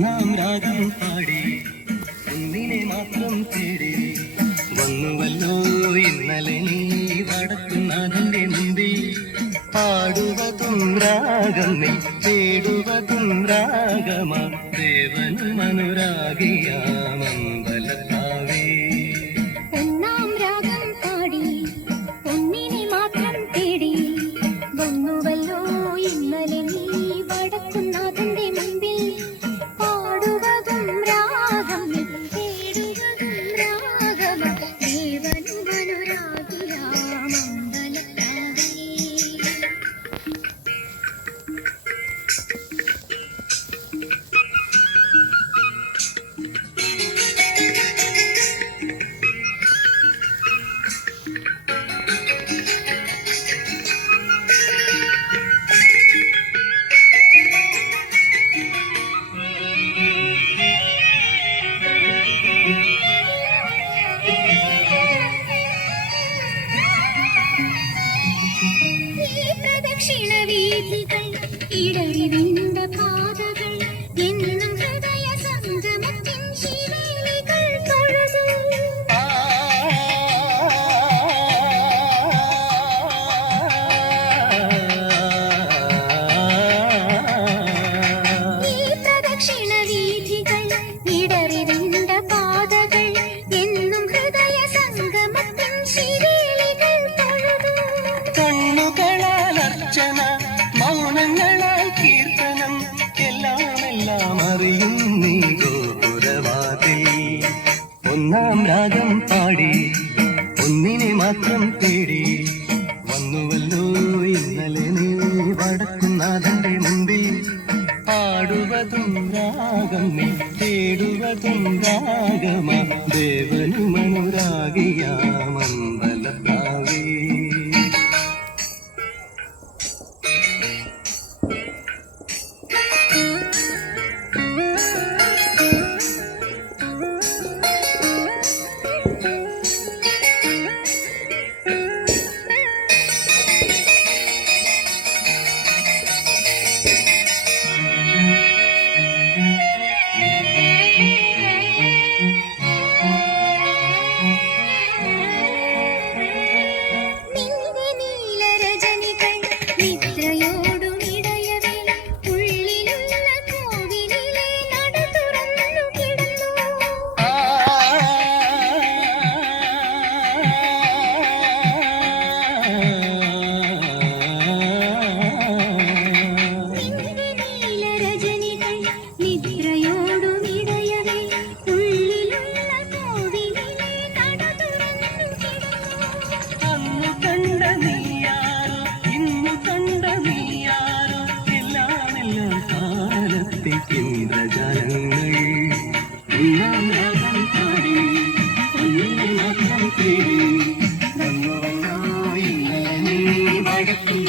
ഒന്നാം രാഗം പാടി ഒന്നിനെ മാത്രം തേടി വന്നുവല്ലോ ഇന്നലെ നീ വടക്കുന്നാഥന്റെ മുമ്പിൽ പാടുവതും രാഗം നീ തേടുവതും രാഗമാ ദേവനും അനുരാഗിയാമമ്പലത്താവേ ഒന്നാം രാഗം പാടി ഒന്നിനെ മാത്രം തേടി വന്നുവല്ലോ ഇന്നലെ നീ വടക്കുന്നാഥന്റെ മുമ്പിൽ പാടുവതും രാഗം നീ തേടുവതും രാഗമാ ദേവനും അനുരാഗിയാമമ്പലത്താവേ വീഥികൾ ഇടറിവിണ്ട പാതകൾ എന്നും ഹൃദയ സംഗമത്തിൻ ശിവേലികൾ തൊഴുതു ഈ പ്രദക്ഷിണ വീഥികൾ ഇടറിവിണ്ട പാതകൾ എന്നും ഹൃദയ സംഗമത്തിൻ ശിവേലികൾ തൊഴുതു കണ്ണുകളാൽ അർച്ചന മൗനങ്ങളാൽ കീർത്തനം എല്ലാം അറിയും നീ ഗോപുരവാതിൽ ഒന്നാം രാഗം പാടി ഒന്നിനെ മാത്രം തേടി വന്നുവല്ലോ ഇന്നലെ നീ വടക്കുന്നാഥന്റെ മുമ്പിൽ പാടുവതും രാഗം നീ തേടുവതും രാഗമാ ദേവനും അനുരാഗിയാമമ്പലത്താവേ ഇന്ദ്രജാലങ്ങൾ ഒന്നാം രാഗം പാടി ഒന്നിനെ മാത്രം തേടി വന്നുവല്ലോ ഇന്നലെ നീ വടക്കും